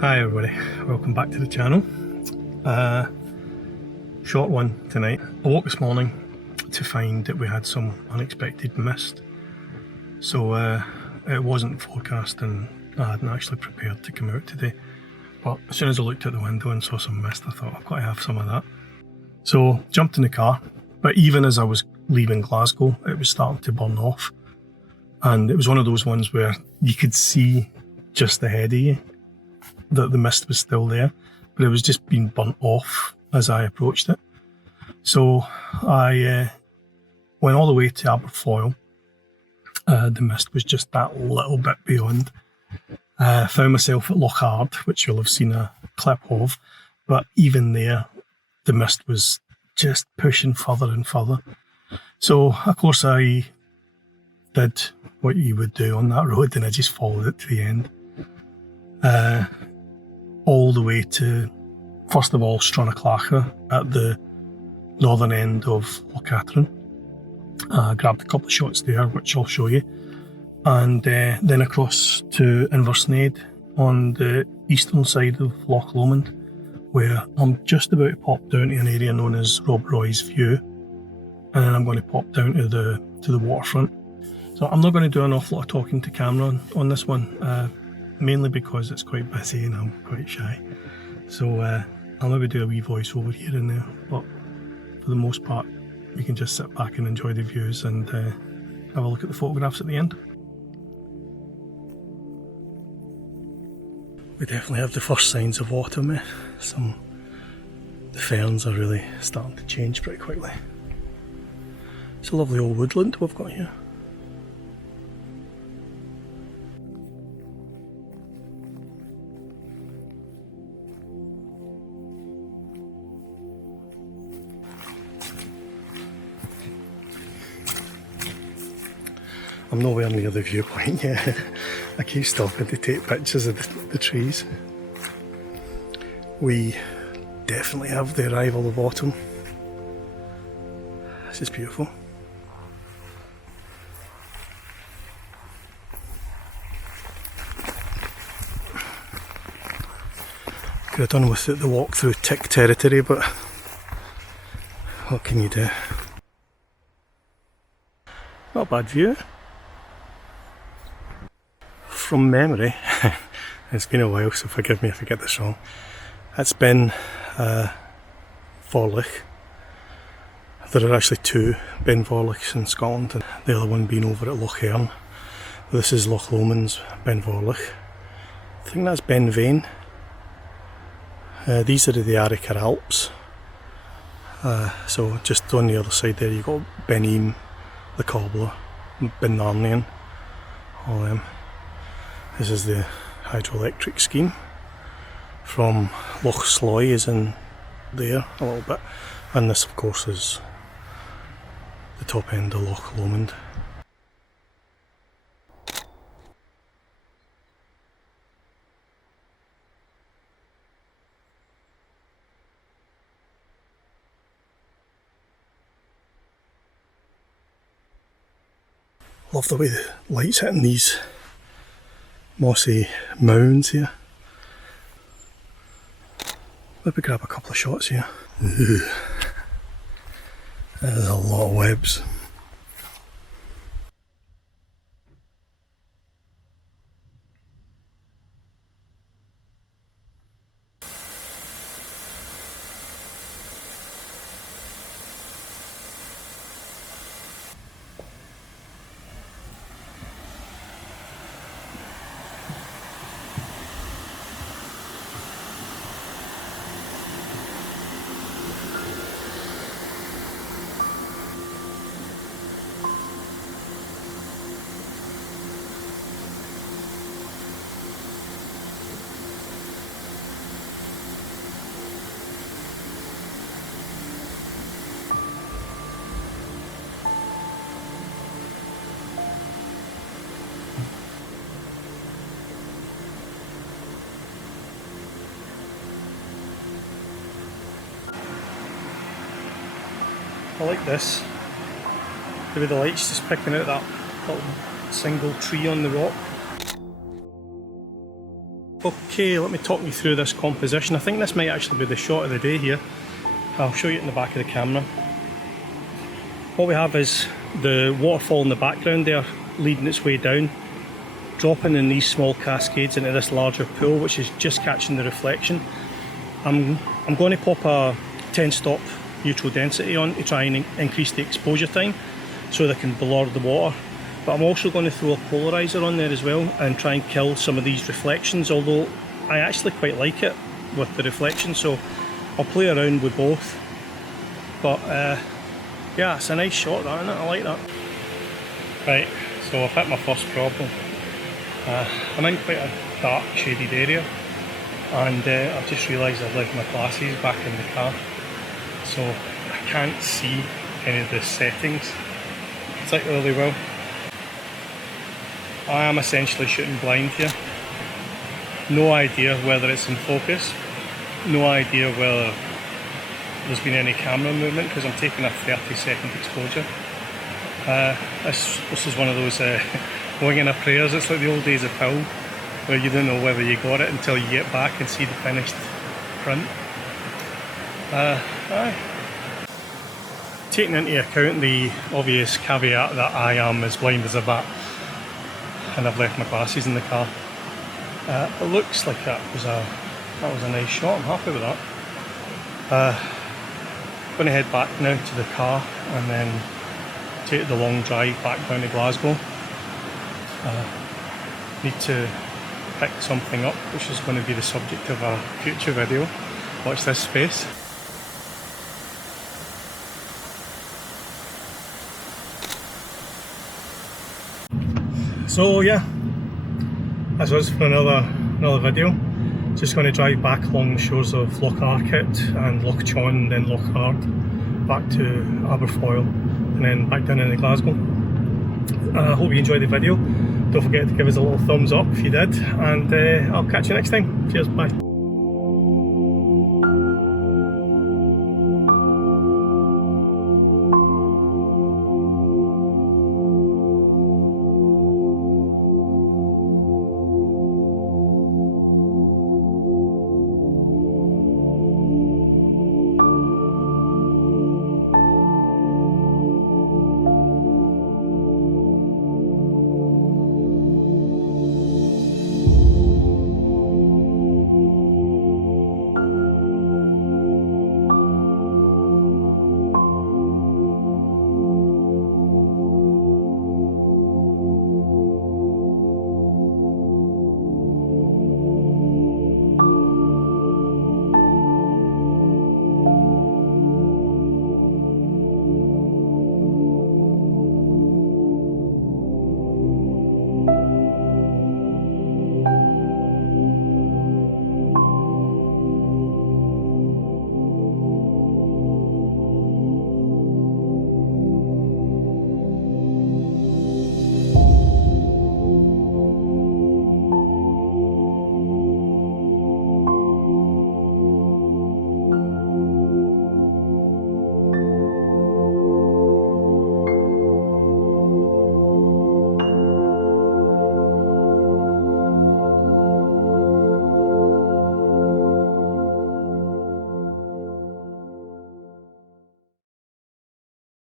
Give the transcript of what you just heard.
Hi everybody, welcome back to the channel. Short one tonight. I woke this morning to find that we had some unexpected mist. So it wasn't forecast and I hadn't actually prepared to come out today. But as soon as I looked out the window and saw some mist, I thought I've got to have some of that. So jumped in the car, but even as I was leaving Glasgow, it was starting to burn off. And it was one of those ones where you could see just ahead of you that the mist was still there, but it was just being burnt off as I approached it. So I went all the way to Aberfoyle. The mist was just that little bit beyond. Found myself at Loch Lomond, which you'll have seen a clip of, but even there the mist was just pushing further and further. So of course I did what you would do on that road and I just followed it to the end. All the way to, first of all, Stronaclacha at the northern end of Loch Lomond. Grabbed a couple of shots there, which I'll show you. And then across to Inversnaid on the eastern side of Loch Lomond, where I'm just about to pop down to an area known as Rob Roy's View. And then I'm going to pop down to the waterfront. So I'm not going to do an awful lot of talking to camera on this one. Mainly because it's quite busy and I'm quite shy. So I'll maybe do a wee voiceover here and there, but for the most part you can just sit back and enjoy the views and have a look at the photographs at the end. We definitely have the first signs of autumn. The ferns are really starting to change pretty quickly. It's a lovely old woodland we've got here. I'm nowhere near the viewpoint yet. I keep stopping to take pictures of the trees. We definitely have the arrival of autumn. This is beautiful. Could have done with the walk through tick territory, but what can you do? Not a bad view. From memory, it's been a while, so forgive me if I get this wrong. It's been Vorlich. There are actually two Ben Vorlichs in Scotland, and the other one being over at Loch Lomond. This is Loch Lomond's Ben Vorlich. I think that's Ben Vane. These are the Arrochar Alps. So just on the other side there you've got Ben Eam, the Cobbler, Ben Narnian, all them. This is the hydroelectric scheme from Loch Sloy is in there a little bit, and this of course is the top end of Loch Lomond. Love the way the light's hitting these mossy mounds here. Maybe grab a couple of shots here. Ooh. There's a lot of webs. I like this. The way the light's just picking out that little single tree on the rock. Okay, let me talk you through this composition. I think this might actually be the shot of the day here. I'll show you it in the back of the camera. What we have is the waterfall in the background there, leading its way down, dropping in these small cascades into this larger pool, which is just catching the reflection. I'm going to pop a 10-stop neutral density on to try and increase the exposure time so they can blur the water. But I'm also going to throw a polarizer on there as well and try and kill some of these reflections, although I actually quite like it with the reflection, so I'll play around with both. But yeah, it's a nice shot that, isn't it? I like that. Right, so I've hit my first problem. I'm in quite a dark, shaded area, and I've just realised I've left my glasses back in the car, so I can't see any of the settings particularly well. I am essentially shooting blind here. No idea whether it's in focus, no idea whether there's been any camera movement because I'm taking a 30-second exposure. This is one of those winging of prayers. It's like the old days of film where you don't know whether you got it until you get back and see the finished print. Taking into account the obvious caveat that I am as blind as a bat and I've left my glasses in the car, it looks like that was a nice shot. I'm happy with that. I'm going to head back now to the car and then take the long drive back down to Glasgow. Need to pick something up which is going to be the subject of a future video. Watch this space. So yeah, that's us for another video. Just going to drive back along the shores of Loch Arket and Loch Lomond and then Loch Hart, back to Aberfoyle and then back down into Glasgow. I hope you enjoyed the video. Don't forget to give us a little thumbs up if you did, and I'll catch you next time. Cheers, bye.